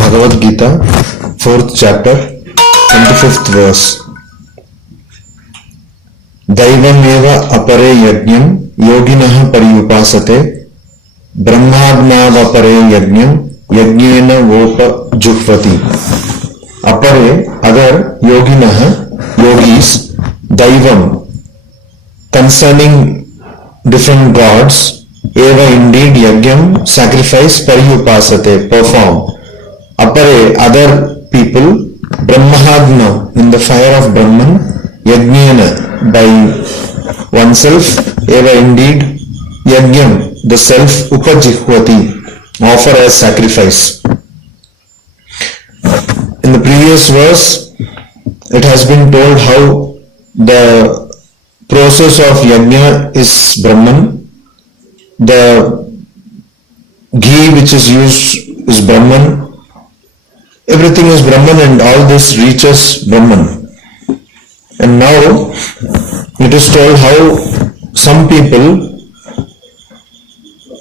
Bhagavad Gita, 4th chapter, 25th verse. Daivameva apare yajñam yoginah pariyupasate brahmadnavapare yajñam yajñena vopa juhvati. Apare, other, yoginah, yogis, daivam, concerning different gods, eva indeed yajñam, sacrifice, pariyupasate, perform. Apare, other people, brahmadna, in the fire of Brahman, yajñena, by oneself, eva indeed, yajñam, the self, upajihvati, offer as sacrifice. In the previous verse, it has been told how the process of yajna is Brahman, the ghee which is used is Brahman, everything is Brahman, and all this reaches Brahman. And now it is told how some people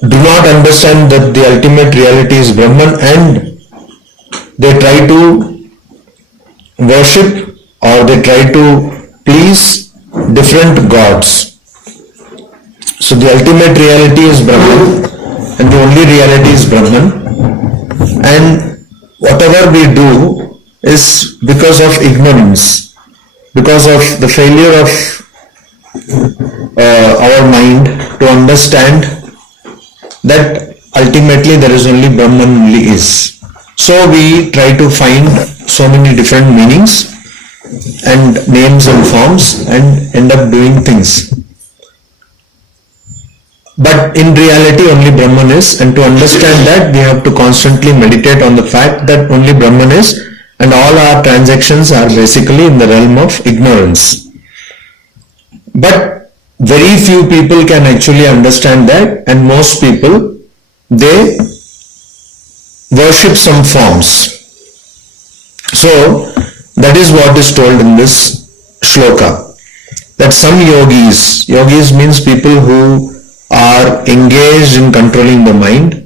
do not understand that the ultimate reality is Brahman, and they try to worship or they try to please different gods. So the ultimate reality is Brahman, and the only reality is Brahman, and whatever we do is because of ignorance, because of the failure of our mind to understand that ultimately there is only Brahman only is. So we try to find so many different meanings and names and forms and end up doing things. But in reality only Brahman is, and to understand that we have to constantly meditate on the fact that only Brahman is, and all our transactions are basically in the realm of ignorance. But very few people can actually understand that, and most people, they worship some forms. So that is what is told in this shloka, that some yogis means people who are engaged in controlling the mind.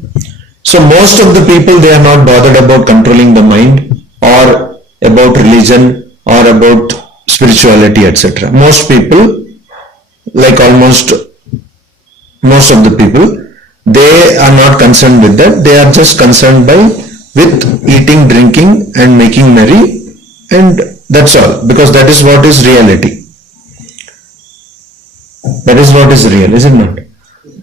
So most of the people, they are not bothered about controlling the mind or about religion or about spirituality, etc. Most people, like almost most of the people, they are not concerned with that. They are just concerned with eating, drinking and making merry, and that's all, because that is what is reality. That is what is real, is it not?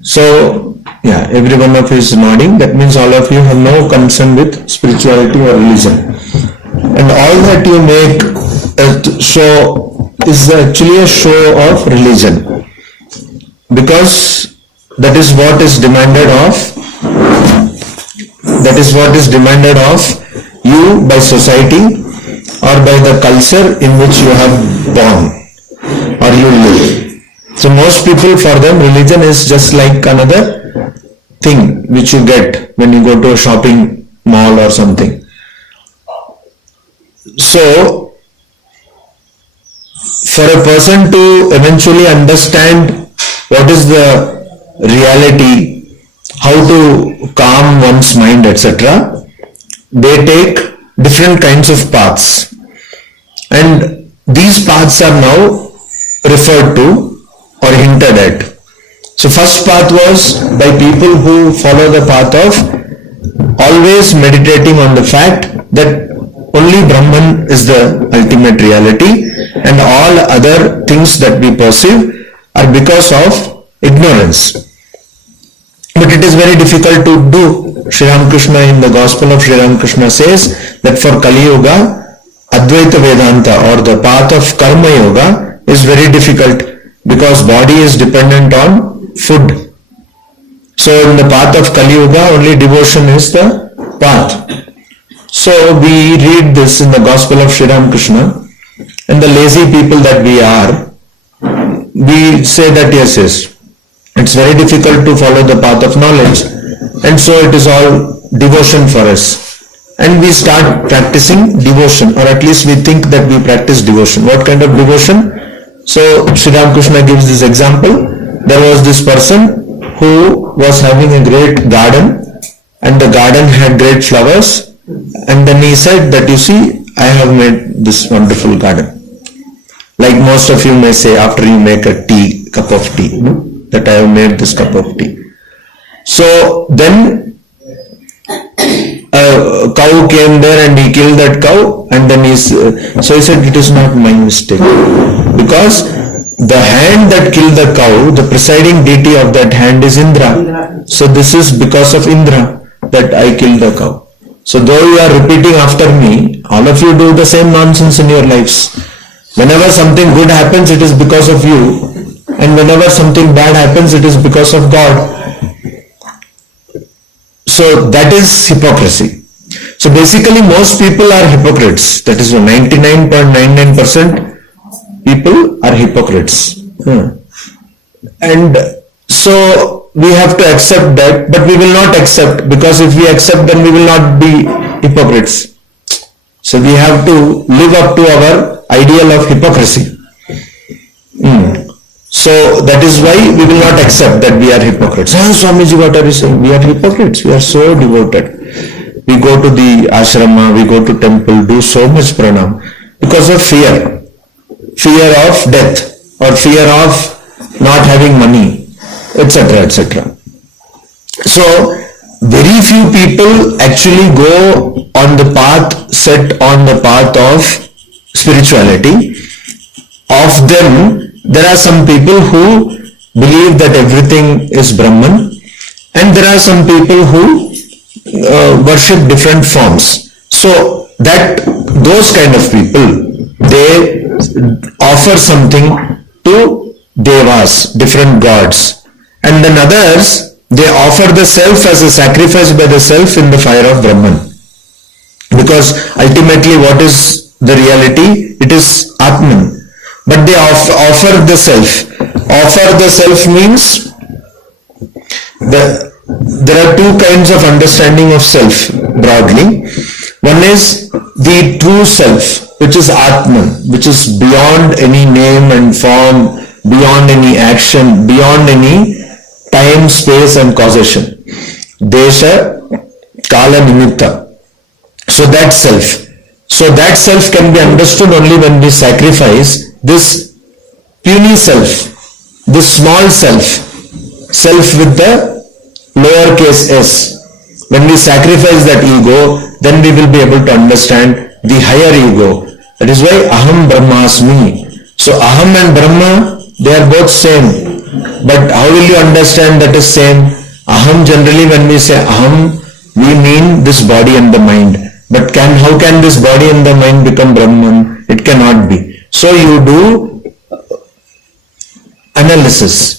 So, yeah, every one of you is nodding. That means all of you have no concern with spirituality or religion. And all that you make show is actually a show of religion, because that is what is demanded of you by society or by the culture in which you have born or you live. So most people, for them, religion is just like another thing which you get when you go to a shopping mall or something. So for a person to eventually understand what is the reality, how to calm one's mind, etc., they take different kinds of paths, and these paths are now referred to or hinted at. So first path was by people who follow the path of always meditating on the fact that only Brahman is the ultimate reality, and all other things that we perceive are because of ignorance. But it is very difficult to do. Sri Ramakrishna, in the Gospel of Sri Ramakrishna, says that for Kali Yuga, Advaita Vedanta or the path of Karma Yoga is very difficult, because body is dependent on food. So in the path of Kali Yuga, only devotion is the path. So we read this in the Gospel of Sri Ramakrishna, and the lazy people that we are, we say that yes, it's very difficult to follow the path of knowledge, and so it is all devotion for us. And we start practicing devotion, or at least we think that we practice devotion. What kind of devotion? So Sri Ramakrishna gives this example there was this person who was having a great garden, and the garden had great flowers, and then he said that, you see, I have made this wonderful garden. Like most of you may say after you make a cup of tea, that I have made this cup of tea. So then a cow came there and he killed that cow, and then he said, it is not my mistake, because the hand that killed the cow, the presiding deity of that hand is Indra. So this is because of Indra that I killed the cow. So though you are repeating after me, all of you do the same nonsense in your lives. Whenever something good happens, it is because of you, and whenever something bad happens, it is because of God. So that is hypocrisy. So basically most people are hypocrites. That is 99.99% people are hypocrites. And so we have to accept that, but we will not accept, because if we accept, then we will not be hypocrites. So we have to live up to our ideal of hypocrisy. So that is why we will not accept that we are hypocrites. Swamiji, what are you saying? We are hypocrites. We are so devoted. We go to the ashrama, we go to temple, do so much pranam because of fear. Fear of death, or fear of not having money, etc., etc. So very few people actually go on the path, set on the path of spirituality. Of them, there are some people who believe that everything is Brahman, and there are some people who worship different forms. So that those kind of people, they offer something to devas, different gods, and then others, they offer the self as a sacrifice by the self in the fire of Brahman. Because ultimately what is the reality? It is Atman. But they offer the self. Offer the self means there are two kinds of understanding of self broadly. One is the true self, which is Atman, which is beyond any name and form, beyond any action, beyond any time, space and causation. Desha, Kala, Nimitta. So that self. So that self can be understood only when we sacrifice this puny self, this small self, self with the lowercase s. When we sacrifice that ego, then we will be able to understand the higher ego. That is why Aham Brahmasmi. So Aham and Brahma, they are both same. But how will you understand that is same? Aham, generally when we say Aham, we mean this body and the mind. But how can this body and the mind become Brahman? It cannot be. So you do analysis,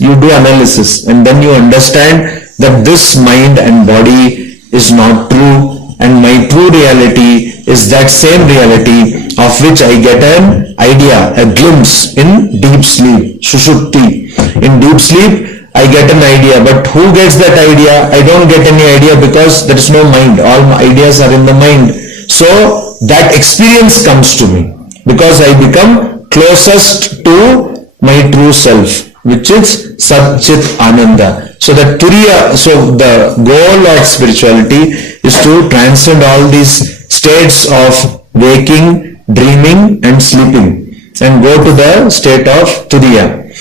and then you understand that this mind and body is not true, and my true reality is that same reality of which I get an idea, a glimpse in deep sleep, Sushupti. In deep sleep, I get an idea, but who gets that idea? I don't get any idea because there is no mind. All my ideas are in the mind. So that experience comes to me because I become closest to my true self, which is Sat-Chit Ananda. So the Turiya, so the goal of spirituality is to transcend all these states of waking, dreaming and sleeping and go to the state of Turiya.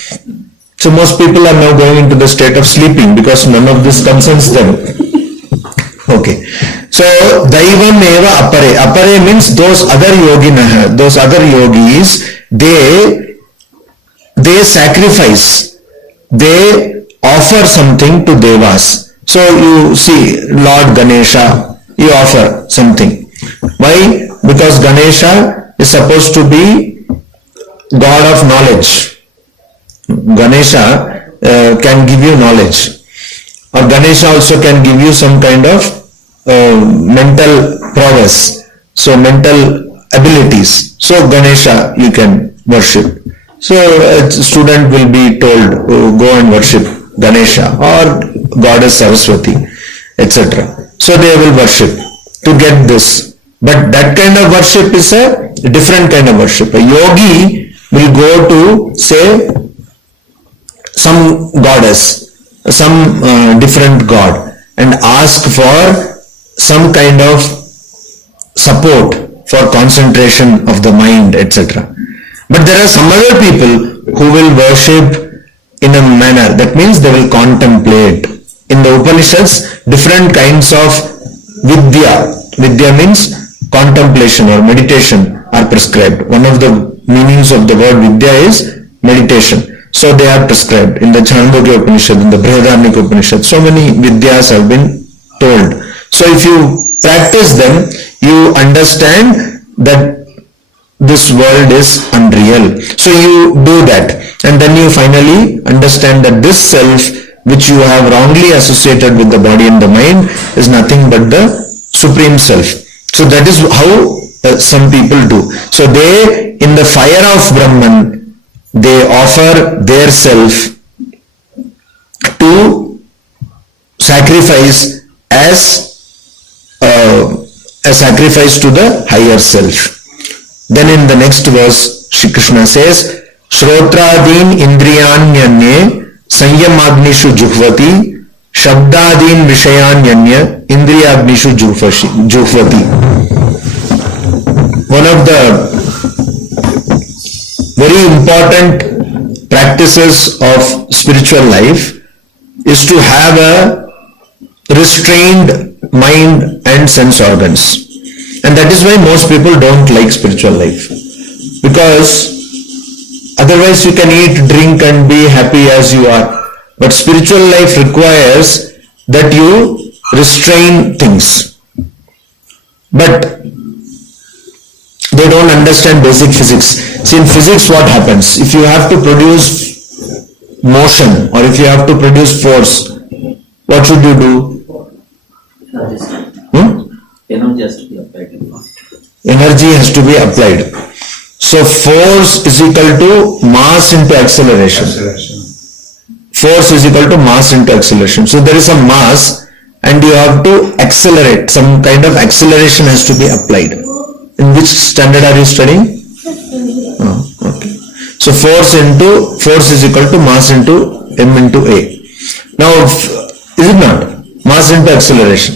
So most people are now going into the state of sleeping because none of this concerns them. Okay. So Daivam Eva Apare. Apare means those other yoginah, those other yogis, they sacrifice, they offer something to devas. So you see Lord Ganesha, he offer something. Why? Because Ganesha is supposed to be God of knowledge. Ganesha can give you knowledge, or Ganesha also can give you some kind of mental prowess, so mental abilities. So Ganesha you can worship. So a student will be told, oh, go and worship Ganesha or Goddess Saraswati, etc. So they will worship to get this. But that kind of worship is a different kind of worship. A yogi will go to, say, some goddess, some different god, and ask for some kind of support for concentration of the mind, etc. But there are some other people who will worship in a manner, that means they will contemplate. In the Upanishads, different kinds of vidya. Vidya means contemplation or meditation are prescribed. One of the meanings of the word vidya is meditation. So they are prescribed in the Chandogya Upanishad, in the Brihadaranyaka Upanishad. So many vidyas have been told. So if you practice them, you understand that this world is unreal. So you do that, and then you finally understand that this self which you have wrongly associated with the body and the mind is nothing but the Supreme Self. So that is how some people do. So they, in the fire of Brahman, they offer their self to sacrifice as a sacrifice to the higher self. Then in the next verse, Sri Krishna says, Shrotradin indriyanyanye sanyamagnishu juhvati shabdadin vishayanyanya indriyagnishu juhvati. One of the very important practices of spiritual life is to have a restrained mind and sense organs. And that is why most people don't like spiritual life. Because otherwise you can eat, drink and be happy as you are. But spiritual life requires that you restrain things. But they don't understand basic physics. See, in physics what happens? If you have to produce motion or if you have to produce force, what should you do? Energy has to be applied. Energy has to be applied. So force is equal to mass into acceleration. Force is equal to mass into acceleration. So there is a mass and you have to accelerate. Some kind of acceleration has to be applied. In which standard are you studying? Oh, okay. So force is equal to mass into m into a. Now, is it not? Mass into acceleration.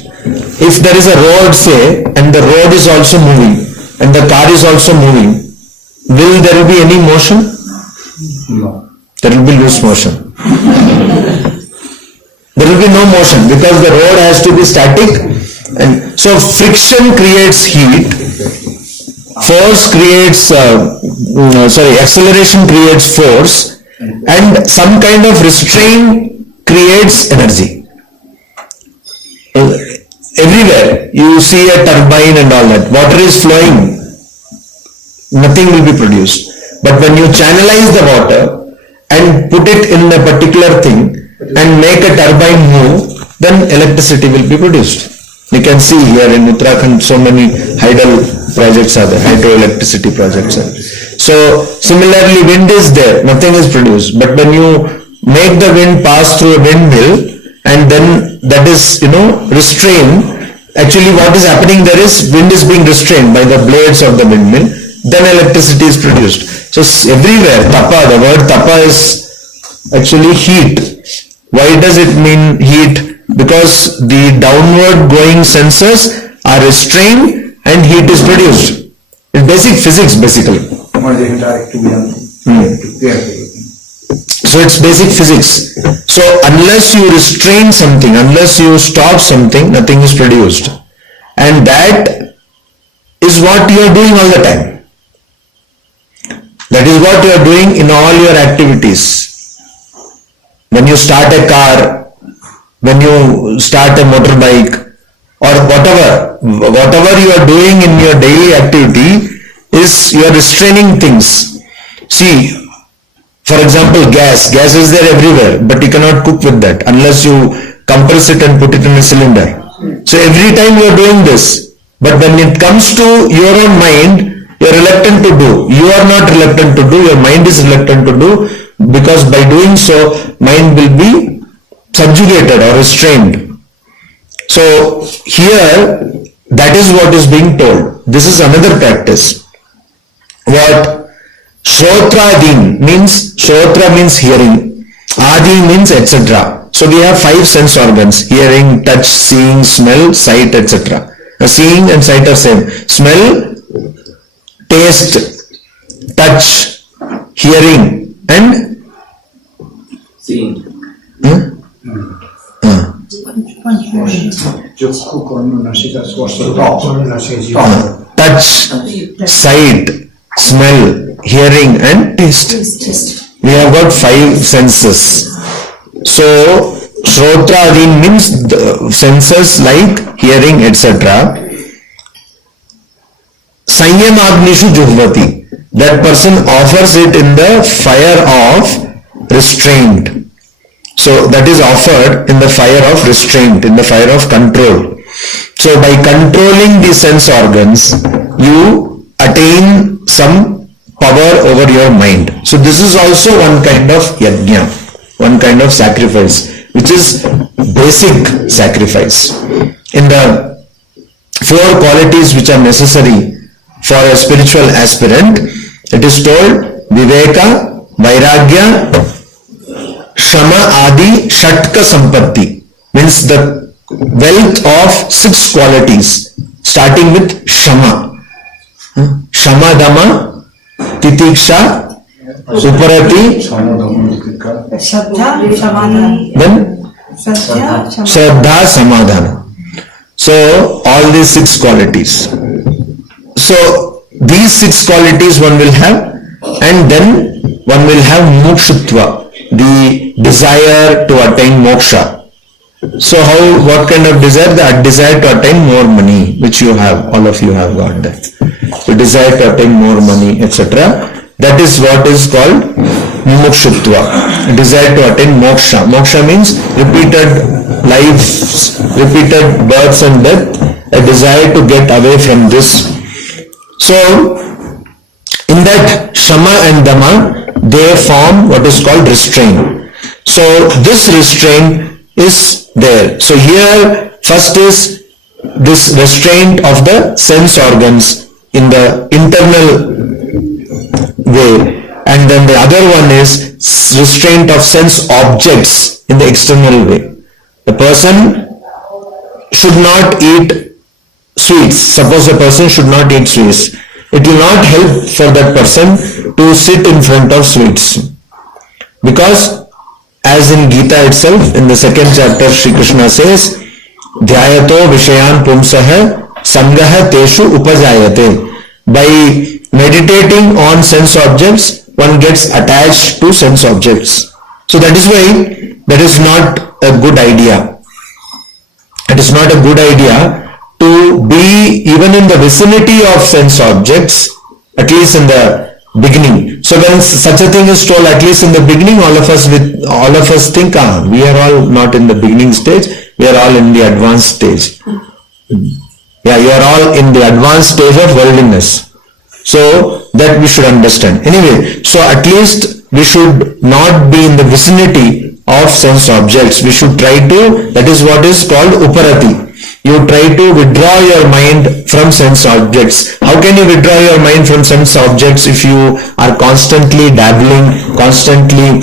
If there is a road, say, and the road is also moving, and the car is also moving, will there be any motion? No. There will be loose motion. There will be no motion because the road has to be static. And so friction creates heat, force creates, acceleration creates force, and some kind of restraint creates energy. Everywhere you see a turbine and all that, water is flowing, nothing will be produced. But when you channelize the water and put it in a particular thing and make a turbine move, then electricity will be produced. You can see here in Uttarakhand so many hydel projects are there, hydroelectricity projects are there. So similarly wind is there, nothing is produced. But when you make the wind pass through a windmill, and then that is, restrained. Actually what is happening there is wind is being restrained by the blades of the windmill, then electricity is produced. So everywhere, tapa, the word tapa is actually heat. Why does it mean heat? Because the downward going senses are restrained and heat is produced. It's basic physics basically. So it's basic physics. So unless you restrain something, unless you stop something, nothing is produced. And that is what you are doing all the time. That is what you are doing in all your activities. When you start a car, when you start a motorbike, or whatever you are doing in your daily activity is you are restraining things. See, for example, gas is there everywhere, but you cannot cook with that unless you compress it and put it in a cylinder. So every time you are doing this, but when it comes to your own mind, you are reluctant to do. You are not reluctant to do, your mind is reluctant to do, because by doing so, mind will be subjugated or restrained. So here, that is what is being told. This is another practice. What? Shrotradin means, Shrotra means hearing. Adi means etc. So we have 5 sense organs: hearing, touch, seeing, smell, sight, etc. Seeing and sight are same. Smell, taste, touch, hearing, and Seeing. Touch, sight, smell, hearing, and taste. We have got 5 senses. So Shrotradi means the senses like hearing, etc. Sanyamagnishu juhvati. That person offers it in the fire of restraint. So that is offered in the fire of restraint, in the fire of control. So by controlling the sense organs, you attain some power over your mind. So this is also one kind of yajna, one kind of sacrifice, which is basic sacrifice. In the 4 qualities which are necessary for a spiritual aspirant, it is told Viveka, Vairagya, Shama Adi Shatka Sampatti, means the wealth of 6 qualities, starting with Shama. Shama Dama, Titiksha, Uparati, then Shraddha Samadhana. So all these 6 qualities. So these 6 qualities one will have, and then one will have mokshutva, the desire to attain moksha. So what kind of desire? The desire to attain more money, which you have, all of you have got that. The desire to attain more money, etc. That is what is called mumukshutva, desire to attain moksha. Moksha means repeated lives, repeated births and death, a desire to get away from this. So in that Shama and Dama, they form what is called restraint. So this restraint is there. So here first is this restraint of the sense organs in the internal way, and then the other one is restraint of sense objects in the external way. The person should not eat sweets. Suppose a person should not eat sweets. It will not help for that person to sit in front of sweets, because as in Gita itself, in the 2nd chapter, Sri Krishna says, Dhyayato Vishayan Pumsaha Sangaha Teshu Upajayate. By meditating on sense objects, one gets attached to sense objects. So that is why that is not a good idea. It is not a good idea to be even in the vicinity of sense objects, at least in the beginning. So when such a thing is told, at least in the beginning, all of us think, we are all not in the beginning stage, we are all in the advanced stage. Yeah, you are all in the advanced stage of worldliness. So that we should understand. Anyway, so at least we should not be in the vicinity of sense objects. We should try to, that is what is called uparati. You try to withdraw your mind from sense objects. How can you withdraw your mind from sense objects if you are constantly dabbling, constantly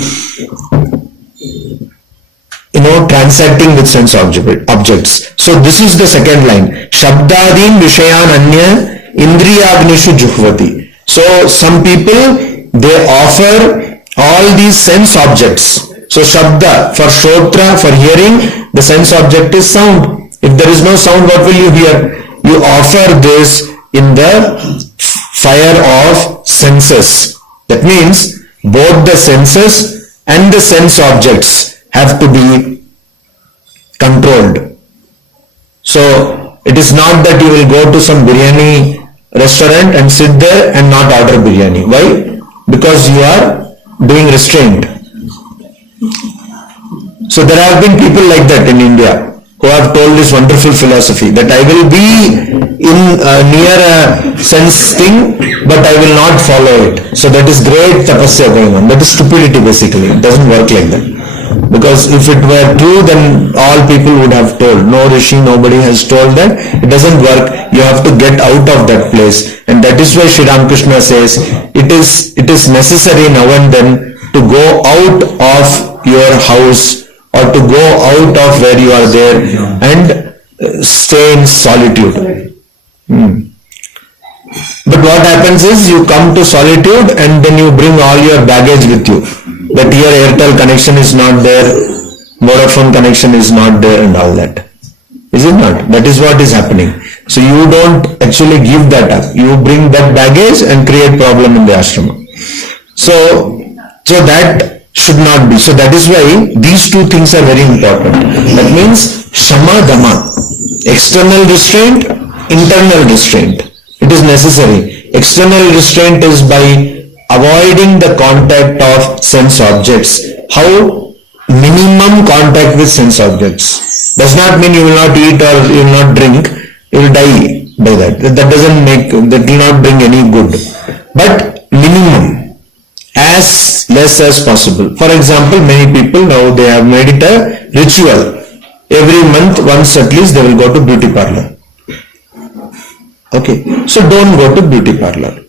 transacting with sense objects? So this is the second line. Shabdadin Vishayan Anya Indriyagnishu Juhvati. So some people, they offer all these sense objects. So Shabda, for Shrotra, for hearing, the sense object is sound. If there is no sound, what will you hear? You offer this in the fire of senses. That means both the senses and the sense objects have to be controlled. So it is not that you will go to some biryani restaurant and sit there and not order biryani. Why? Because you are doing restraint. So there have been people like that in India who have told this wonderful philosophy that I will be in near a sense thing, but I will not follow it. So that is great tapasya going on. That is stupidity basically. It doesn't work like that. Because if it were true, then all people would have told. No rishi, nobody has told that. It doesn't work. You have to get out of that place. And that is why Sri Ramakrishna says, it is necessary now and then to go out of your house or to go out of where you are there and stay in solitude. But what happens is you come to solitude and then you bring all your baggage with you. That your Airtel connection is not there, Vodafone connection is not there and all that. Is it not? That is what is happening. So you don't actually give that up. You bring that baggage and create problem in the ashrama. So that should not be. So that is why these two things are very important. That means shama dama. External restraint, internal restraint. It is necessary. External restraint is by avoiding the contact of sense objects. How? Minimum contact with sense objects. Does not mean you will not eat or you will not drink. You will die by that. That will not bring any good. But minimum, as less as possible. For example, many people now they have made it a ritual. Every month, once at least, they will go to beauty parlor. Okay, so don't go to beauty parlor.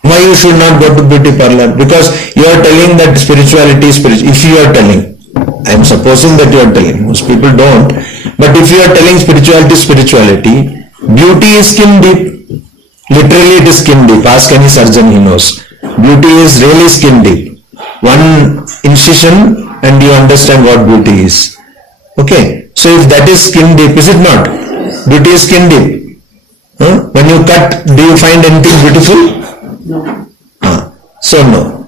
Why you should not go to beauty parlor? Because you are telling that spirituality is spiritual. If you are telling, I am supposing that you are telling, most people don't, but if you are telling spirituality, beauty is skin deep. Literally it is skin deep. Ask any surgeon, he knows. Beauty is really skin deep. One incision and you understand what beauty is. Okay, so if that is skin deep, is it not? Beauty is skin deep. When you cut, do you find anything beautiful? No. So no.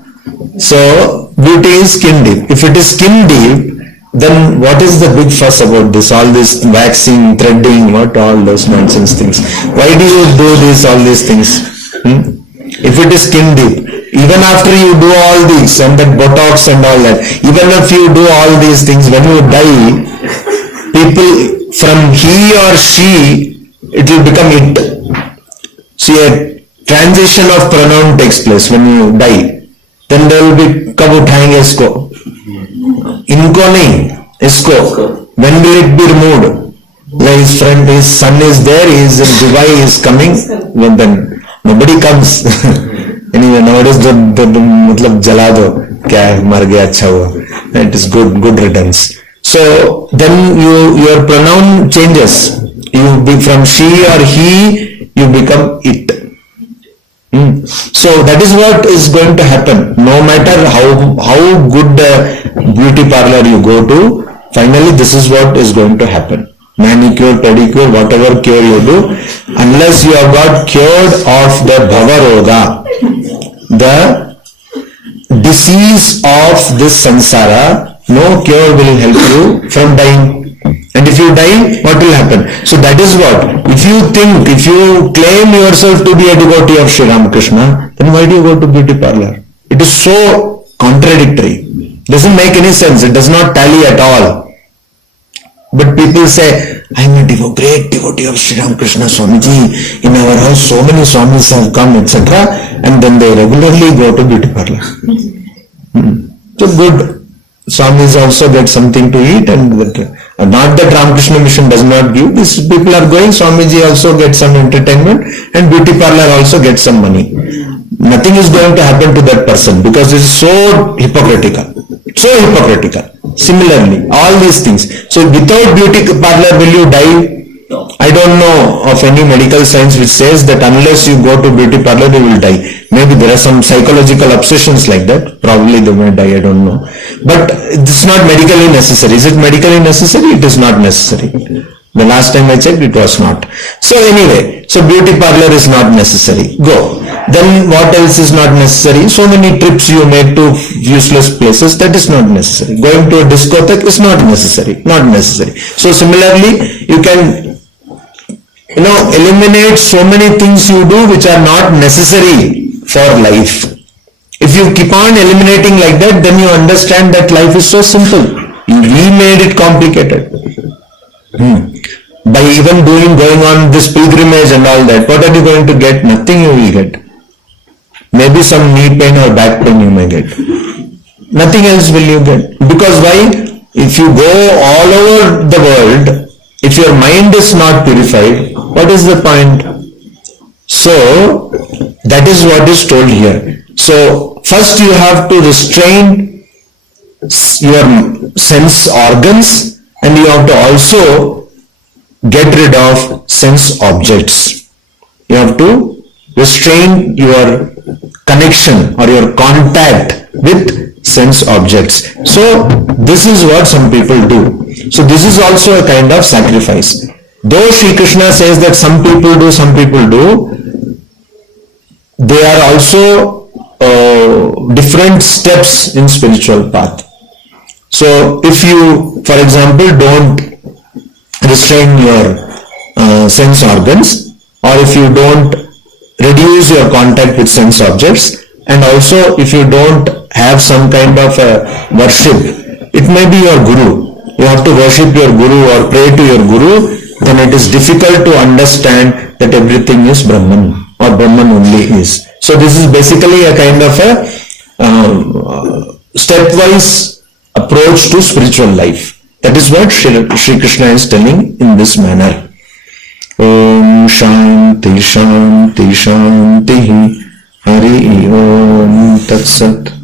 So beauty is skin deep. If it is skin deep, then what is the big fuss about this? All this waxing, threading, what all those nonsense things? Why do you do this, all these things? If it is skin deep, even after you do all these and that botox and all that, even if you do all these things, when you die, people from he or she, it will become it. See, a transition of pronoun takes place when you die. Then there will be kab uthayenge isko. Inko nahi, isko. When will it be removed? Like his friend, his son is there, he is in Dubai, he is coming. Well, then nobody comes. Anyway, nowadays मतलब जला दो, क्या है, मर गया, अच्छा हुआ. It is good riddance. So then your pronoun changes. You be from she or he, you become it. So that is what is going to happen. No matter how good beauty parlor you go to, finally this is what is going to happen. Manicure, pedicure, whatever cure you do, unless you have got cured of the bhavaroga, the disease of this samsara, no cure will help you from dying. And if you die, what will happen? So that is what, if you claim yourself to be a devotee of Sri Ramakrishna, then why do you go to beauty parlor? It is so contradictory. Doesn't make any sense. It does not tally at all. But people say, I am a great devotee of Sri Ramakrishna Swamiji. In our house, so many Swamis have come, etc. And then they regularly go to beauty parlor. So good. Swamis also get something to eat, and not that Ramakrishna Mission does not give. These people are going, Swamiji also gets some entertainment, and beauty parlor also gets some money. Nothing is going to happen to that person because it is so hypocritical. So hypocritical. Similarly, all these things. So without beauty parlor, will you die? I don't know of any medical science which says that unless you go to beauty parlor, you will die. Maybe there are some psychological obsessions like that. Probably they may die, I don't know. But it's not medically necessary. Is it medically necessary? It is not necessary. The last time I checked, it was not. So anyway, so beauty parlor is not necessary. Go. Then what else is not necessary? So many trips you make to useless places, that is not necessary. Going to a discotheque is not necessary. Not necessary. So similarly, you can eliminate so many things you do which are not necessary for life. If you keep on eliminating like that, then you understand that life is so simple. We made it complicated. By even going on this pilgrimage and all that, what are you going to get? Nothing you will get. Maybe some knee pain or back pain you may get. Nothing else will you get. Because why? If you go all over the world, if your mind is not purified, what is the point? So, that is what is told here. So, first you have to restrain your sense organs, and you have to also get rid of sense objects. You have to restrain your connection or your contact with sense objects. So this is what some people do. So this is also a kind of sacrifice. Though Sri Krishna says that some people do, they are also different steps in spiritual path. So if you, for example, don't restrain your sense organs, or if you don't reduce your contact with sense objects, and also if you don't have some kind of worship, it may be your guru. You have to worship your guru or pray to your guru, then it is difficult to understand that everything is Brahman or Brahman only is. So this is basically a kind of a stepwise approach to spiritual life. That is what Sri Krishna is telling in this manner. Om Shanti Shanti Shanti Hari Om Tat Sat.